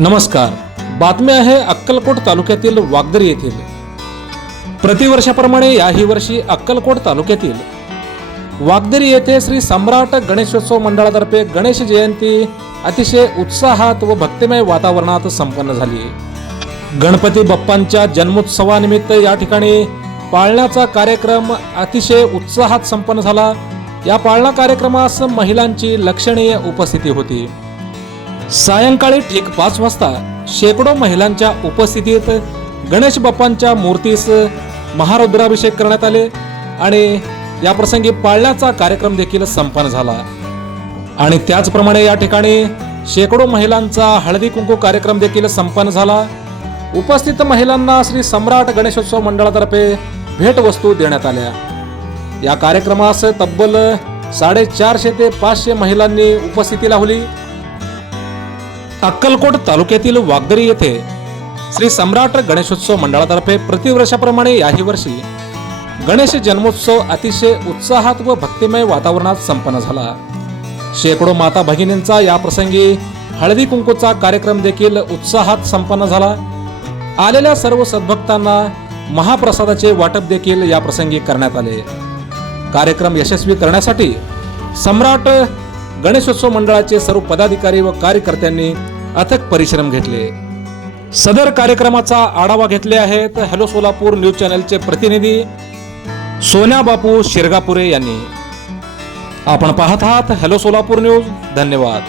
नमस्कार. बातमी आहे अक्कलकोट तालुक्यातील वागदरी येथील. प्रतिवर्षाप्रमाणे याही वर्षी अक्कलकोट तालुक्यातील वागदरी येथे श्री सम्राट गणेशोत्सव मंडळातर्फे गणेश जयंती अतिशय उत्साहात व भक्तिमय वातावरणात संपन्न झाली. गणपती बाप्पांच्या जन्मोत्सवानिमित्त या ठिकाणी पाळण्याचा कार्यक्रम अतिशय उत्साहात संपन्न झाला. या पाळणा कार्यक्रमास महिलांची लक्षणीय उपस्थिती होती. सायंकाळी ठीक 5 वाजता शेकडो महिलांच्या उपस्थितीत गणेश बाप्पांच्या मूर्तीस महारुद्राभिषेक करण्यात आले आणि या प्रसंगी पाळण्याचा कार्यक्रम देखील संपन्न झाला. आणि त्याचप्रमाणे या ठिकाणी शेकडो महिलांचा हळदी कुंकू कार्यक्रम देखील संपन्न झाला. उपस्थित महिलांना श्री सम्राट गणेशोत्सव मंडळातर्फे भेटवस्तू देण्यात आल्या. या कार्यक्रमास तब्बल 450 ते 500 महिलांनी उपस्थिती लावली. अक्कलकोट तालुक्यातील वागदरी येथे श्री सम्राट गणेशोत्सव मंडळातर्फे प्रतिवर्षाप्रमाणे याही वर्षी गणेश जन्मोत्सव अतिशय उत्साहात व भक्तिमय वातावरणात संपन्न झाला. शेकडो माता भगिनींचा या प्रसंगी हळदी कुंकूचा कार्यक्रम देखील उत्साहात संपन्न झाला. आलेल्या सर्व सद्भक्तांना महाप्रसादाचे वाटप देखील या प्रसंगी करण्यात आले. कार्यक्रम यशस्वी करण्यासाठी सम्राट गणेशोत्सव मंडळाचे सर्व पदाधिकारी व कार्यकर्त्यांनी अथक परिश्रम घेतले. सदर कार्यक्रमाचा आढावा घेतले आहेत हॅलो सोलापूर न्यूज चॅनलचे प्रतिनिधी सोन्या बापू शिरगापुरे यांनी. आपण पाहत आहात हॅलो सोलापूर न्यूज. धन्यवाद.